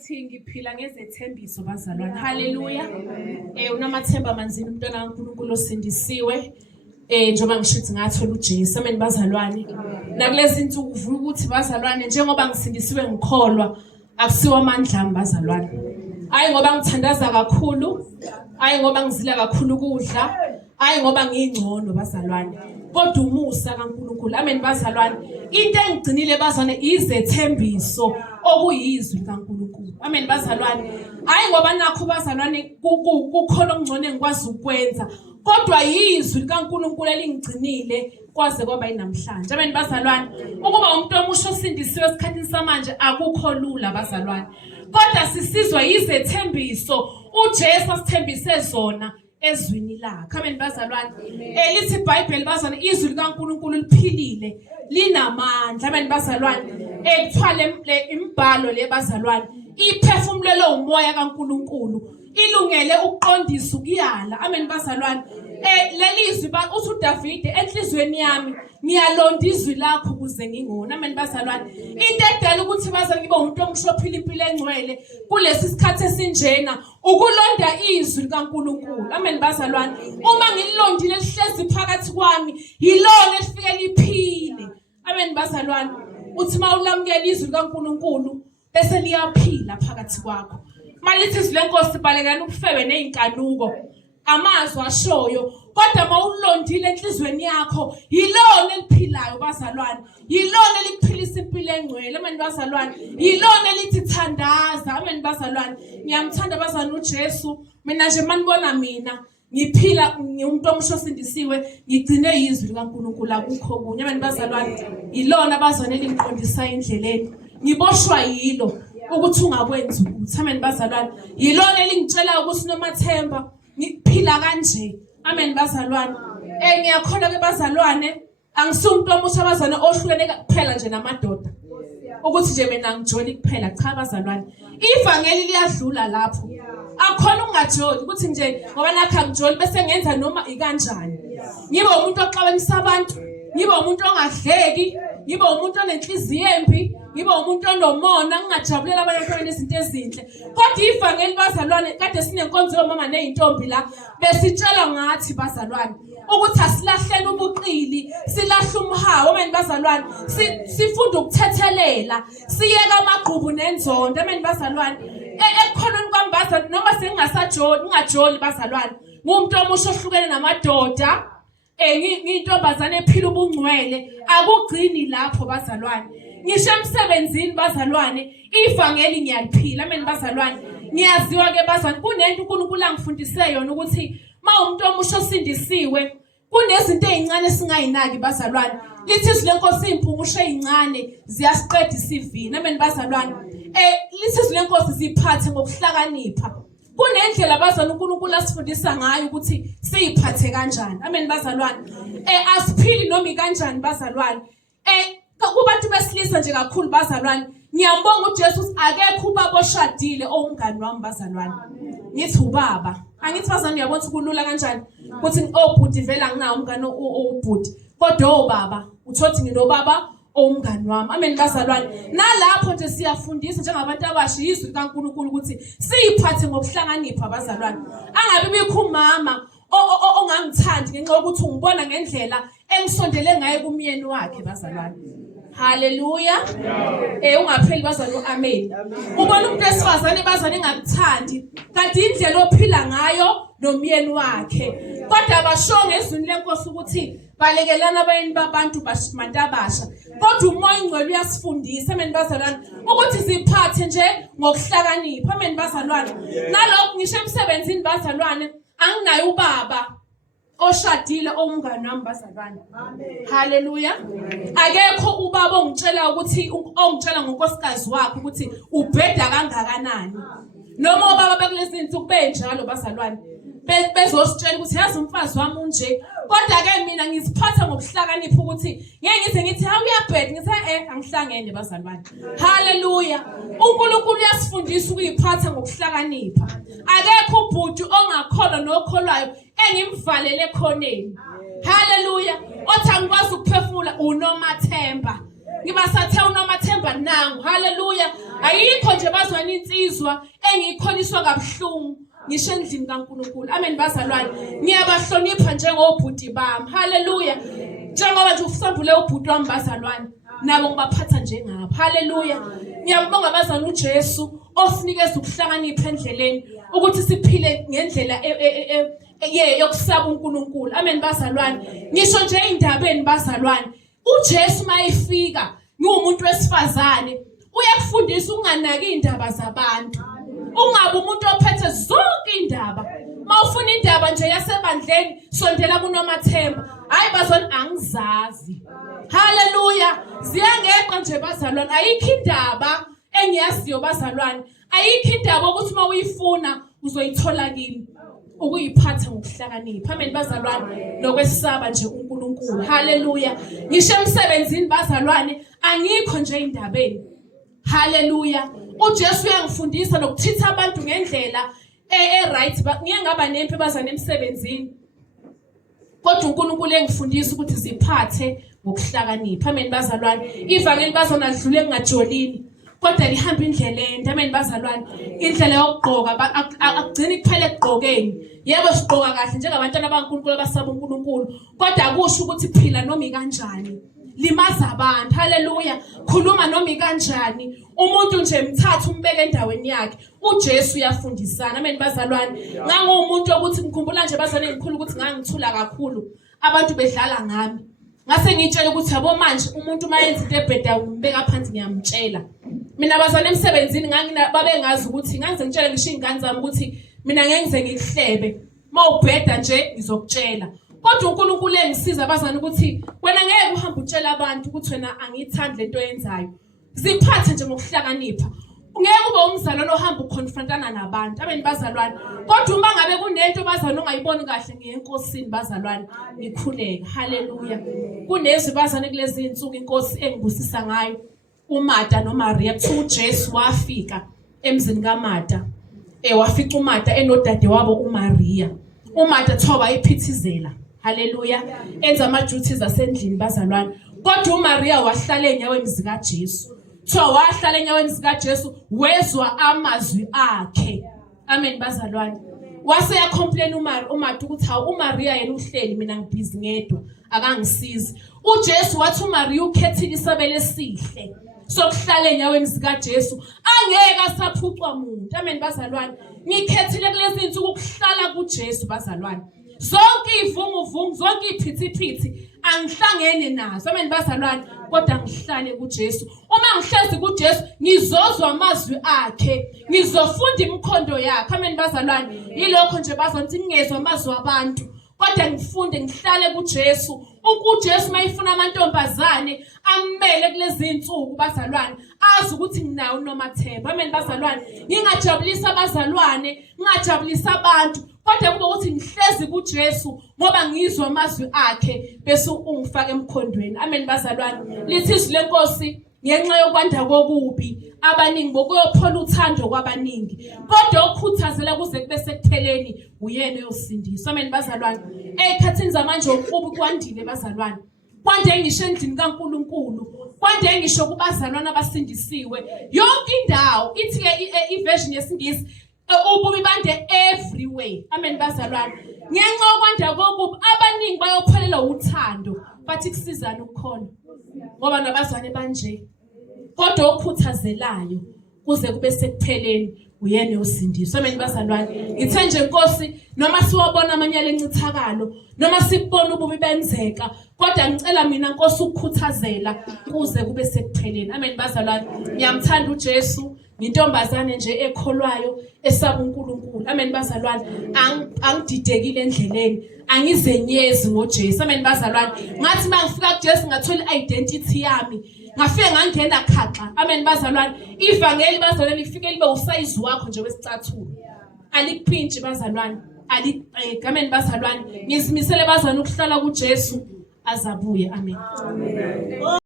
ukuthi ngiphila ngezethembiso bazalwane. Haleluya. Unamathemba manzini umntwana kaNkulunkulu osindisiwe. Njengoba ngishithi ngathola uJesu. Amen bazalwane. Nakulezi insuku uvuka ukuthi bazalwane njengoba ngisindisiwe ngikholwa akusiwa amandla ami bazalwane. Hayi ngoba ngithandaza kakhulu, hayi ngoba ngizila kakhulu ukudla, hayi ngoba ngingcono bazalwane. Kodwa umusa kaNkulunkulu. Amen bazalwane. Into engigcinile bazalwane izethembiso okuyizwi kaNkulunkulu. Amen bazalwane. Hayi ngoba nakho bazalwane kukhona okungcone engikwazi ukwenza, kodwa yizwi kaNkulunkulu elingigcinile kwaze kwaba yinamhlanje. Amen bazalwane. Ukuba umuntu omusha osindisiwe esikhathini samanje akukho lula bazalwane. Kodwa sisizwa izethembiso uJesu asithembise zona ezwini lakhe. Amen bazalwane. Lithi iBhayibheli bazalwane izwi likaNkulunkulu liphilile, linamandla. Amen bazalwane. Kuthwale imibhalo le bazalwane iphefumulelo umoya kaNkulunkulu, ilungele ukuqondisa ukuyala. Amen bazalwane. Lelizwi uthi uDavide enhlizweni yami ngiyalonda izwi lakho ukuze ngingona. Amen bazalwane. Into edala ukuthi bazalwane ngibe umuntu ongishophila impilo engcwele kulesi sikhathi esinjena ukulonda izwi likaNkulunkulu. Amen bazalwane. Uma ngililondile lihlezi phakathi kwami yilona elifike liphile. Amen bazalwane. Uthi mawulamukela izwi likaNkulunkulu bese liyaphila phakathi kwakho. Malithi izwi lenkosi balekana ubufebe nezinkanuko, amazwi ashoyo, kodwa mawulondile enhlizweni yakho yilona eliphilayo bazalwane. Yilona elikuphilisa impilo engcwele. Amen bazalwane. Yilona elithi thandaza. Amen bazalwane. Ngiyamthanda bazalwane uJesu. Mina nje manibona mina ngiphila ngiumuntu omusha osindisiwe, ngigcine izwi likaNkulunkulu akukho kunye. Amen bazalwane. Yilona bazalwane elingiqondisa endleleni. Ngiboshwa yilo ukuthi ungakwenza ukuthi. Amen bazalwane. Yilona elingitshela ukuthi nomathemba ngiphila kanje. Amen bazalwane. Ngiyakholwa ke bazalwane angisumuntu omusha bazalwane ohlukene kuphela nje namadoda ukuthi nje mina ngijoli kuphela. Cha bazalwane, ivangeli liyadlula lapho. Akhona ungajoli ukuthi nje ngoba nakho ngijoli bese ngenza noma ikanjani. Ngibe umuntu oxabanisa abantu, ngibe umuntu ongadleki, ngibe umuntu onenhliziyo embi, ngibe umuntu onomona ngingajabulela abanye abantu izinto ezinhle. Kodwa ivangeli bazalwane kade sinenkonzo yomama nezintombi la besitshela ngathi bazalwane ukuthi asilahlele ubuqili, silahle umhawu. Amen bazalwane. Sifunda ukuthethelela, siyeka amagqubu nenzondo. Amen bazalwane. Ekukhoneni kwami bazalwane noma sengingasajoli ngingajoli bazalwane, ngumuntu omusha ohlukene namadoda, ngiyintombazane ephila ubungcwele, akugcini lapho bazalwane. Ngisho emsebenzini bazalwane ivangeli ngiyaliphila. Amen bazalwane. Ngiyaziwa ke bazalwane kunento uNkulunkulu angifundise yona ukuthi umuntu omusha osindisiwe kunezinto ezincane singayinaki bazalwane. Lithi izwi lenkosi impungisho ezincane ziyasiqeda isivini. Amen bazalwane. Lithi izwi lenkosi siphathe ngokuhlakanipha. Kunendlela bazalwane uNkulunkulu asifundisa ngayo ukuthi siyiphathe kanjani. Amen bazalwane. Asiphili noma kanjani bazalwane. Kubantu besilisa nje kakhulu bazalwane. Ngiyambonga uJesu akekho ubaba oshadile owumngani wami bazalwane. Ngithi ubaba. Angithi bazalwane uyabona ukuthi kulula kanjani ukuthi obhuti vela nginawo umngani owubhuti. Kodwa obaba uthothi nginobaba owumngani wami. Amen bazalwane. Nalapho nje siyafundisa njengabantu abasha izwi likaNkulunkulu ukuthi siyiphathe ngokuhlakanipha bazalwane. Angabe bikho umama ongangithandi ngenxa yokuthi ungibona ngendlela engisondele ngayo kumyeni wakhe bazalwane. Haleluya. Ungapheli bazalwane. Amen. Ubona umuntu esifazane bazalwane engakuthandi kanti indlela ophila ngayo nomyeni wakhe. Kodwa abashonge ezwini lenkosi ukuthi balekelana abayeni babantu babantu abasha. Kodwa umoya ongcwele uyasifundisa. Amen bazalwane ukuthi siphathe nje ngokuhlakanipha. Amen bazalwane. Nalokho ngisho emsebenzini bazalwane anginayo ubaba oshadile owumngani wami bazalwane. Haleluya. Akekho ubaba ongitshela ukuthi ongitshela ngonkosikazi wakhe ukuthi ubheda kangakanani. Noma ubaba bekulezi insuku benjalo bazalwane bezositshela ukuthi yazi umfazi wami unje. Kodwa ke mina ngiziphatha ngokuhlakanipha ukuthi ngeke ngithi ha uyabheda ngithi angihlangene bazalwane. Haleluya. uNkulunkulu uyasifundisa ukuyiphatha ngokuhlakanipha. Akekho ubhuti ongakholwa nokholwayo engimvalele khoneni. Haleluya. Othi angikwazi ukuphefumula unomathemba. Ngibasathe unomathemba nangu. Haleluya. Ayikho nje bazalwane insizwa engiyikholiswa kabuhlungu ngisho endlini kaNkulunkulu. Amen bazalwane. Ngiyabahlonipha njengobhuti bami. Hallelujah. Njengoba nje ufisambule ubhuti wami bazalwane, nabo ngibaphatha njengabo. Hallelujah. Ngiyabonga bazalwane uJesu osinikeza ukuhlakanipha endleleni ukuthi siphile ngendlela yokusaba uNkulunkulu. Amen bazalwane. Ngisho nje indabeni bazalwane, uJesu mayefika ngiwumuntu wesifazane uyakufundisa ukunganaki indaba zabantu. Ungabe umuntu ophethe zonke indaba. Mawufuna indaba nje yasebandleni sondela kuNomathemba. Hayi bazalwane angizazi. Hallelujah. Ziyangeqa nje bazalwane. Ayikho indaba engiyaziyo bazalwane. Ayikho indaba ukuthi uma uyifuna uzoyithola kimi. Ukuyiphatha ngokuhlakanipha. Amen bazalwane. Nokwesaba nje uNkulunkulu. Hallelujah. Ngisho emsebenzini bazalwane angikho nje indabeni. Hallelujah. uJesu uyangifundisa nokuthitha abantu ngendlela right. Ngeke ngaba nempi bazana emsebenzini. Kodwa uNkulunkulu engifundisa ukuthi ziphathe ngokuhlakanipha. Amen bazalwane. Ivangeli bazona dlule ngajolini. Kodwa lihamba indlela ende. Amen bazalwane. Indlela yokugqoka akugcini kuphela ekugqokeni. Yebo sigqoka kahle njengabantwana baNkulunkulu abasaba uNkulunkulu. Kodwa akusho ukuthi phila noma ikanjani. Limaza abantu. Hallelujah. Khuluma noma ikanjani. Umuntu nje mthatha umbeke endaweni yakhe. uJesu uyafundisana. Amen bazalwane. Ngangumuntu ukuthi ngikhumbula nje bazalwane ngikhulu ukuthi ngangithula kakhulu. Abantu bedlala ngami. Ngase ngitshela ukuthi yabo manje umuntu mayenza into ebheda umbeka phansi ngiyamtshela. Mina bazalwane emsebenzini babengazi ukuthi ngangize ngitshele ngisho ingane zami ukuthi mina ngeke ngize ngikuhlebe. Mawubheda nje ngizokutshela. Kodwa uNkulunkulu engisiza bazana ukuthi wena ngeke uhambe utshela abantu ukuthi wena angiyithandi lento oyenzayo. Ziphathe nje ngokuhlakanipha. Ngeke ube umzalwane ohamba ukonfrontana nabantu. Amen bazalwane. Kodwa uma ngabe kunento bazalwane ongayiboni kahle ngenkosini bazalwane ngikhuleka. Hallelujah. Kunezwi bazane kulezi insuku inkosi engibusisa ngayo. uMartha noMaria kuthiwa uJesu wafika emzini kaMartha. Wafica uMartha enodade wabo uMaria. uMartha thoba ephithizela. Hallelujah. Enza ama duties asendlini bazalwane. Kodwa uMaria wahlala enyaweni zikaJesu. Wahlala enyaweni zikaJesu wezwa amazwi akhe. Amen bazalwane. Wase yacomplain uMartha ukuthi hawu uMaria yena uhleli mina ngibhizi ngedwa akangisizi. uJesu wathi uMaria ukhethile isabelo esihle sokuhlala enyaweni zikaJesu angeke asaphucwa umuntu. Amen bazalwane. Ngikhethile kulezi insuku ukuhlala kuJesu bazalwane. Zonke ivunguvungu zonke iphithiphithi angihlangene nazo. Amen bazalwane. Kodwa ngihlale kuJesu. Uma ngihlezi kuJesu ngizozwa amazwi akhe, ngizofunda imikhondo yakhe. Amen bazalwane. Yilokho nje bazonke ngingezwe amazwi abantu. Kodwa ngifunde ngihlale kuJesu. UJesu mayifuna amantombazane amele kulezi insuku bazalwane azi ukuthi nginawo uNomathemba. Amen bazalwane. Ngingajabulisa abazalwane, ngingajabulisa abantu. Kodwa kube ukuthi ngihlezi kuJesu ngoba ngizwa amazwi akhe bese ungifaka emkhondweni. Amen bazalwane. Lithi izwi lenkosi ngenxa yokwanda kokubi abaningi bokuyophola uthando kwabaningi. Kodwa okukhuthazela kuze kube sekupheleni uyena oyosindiswa. Amen bazalwane. Ezikhathini zamanje okubi kwandile bazalwane. Kwande ngisho endlini kaNkulunkulu. Kwande ngisho kubazalwane abasindisiwe. Yonke indawo ithi iversion yesingisi ububi bande everywhere. Amen bazalwane. Ngenxa yokwanda kokubi abaningi bayopholela uthando bathi kusizana ukukhona. Ngoba nabazalwane banje. Kodwa okukhuthazelayo kuze kube sekupheleni uyena oyosindiswa. Amen bazalwane. Ngithe nje Nkosi noma siwabona amanyala encithakalo noma sibona ububi benzeka kodwa ngicela mina Nkosi ukukhuthazela kuze kube sekupheleni. Amen bazalwane. Ngiyamthanda uJesu. Intombazane nje ekholwayo esaba uNkulunkulu. Amen bazalwane. Angididekile endleleni. Angizenyezi ngoJesu. Amen bazalwane. Ngathi mangifika kuJesu ngathola identity yami. Ngafike ngangena khaxa. Amen bazalwane. Ivangeli bazalwane lifike libe usayizi wakho nje wesicathulo. Alikuphinji bazalwane. Amen bazalwane. Ngizimisele bazalwane ukuhlala kuJesu azabuye. Amen. Amen.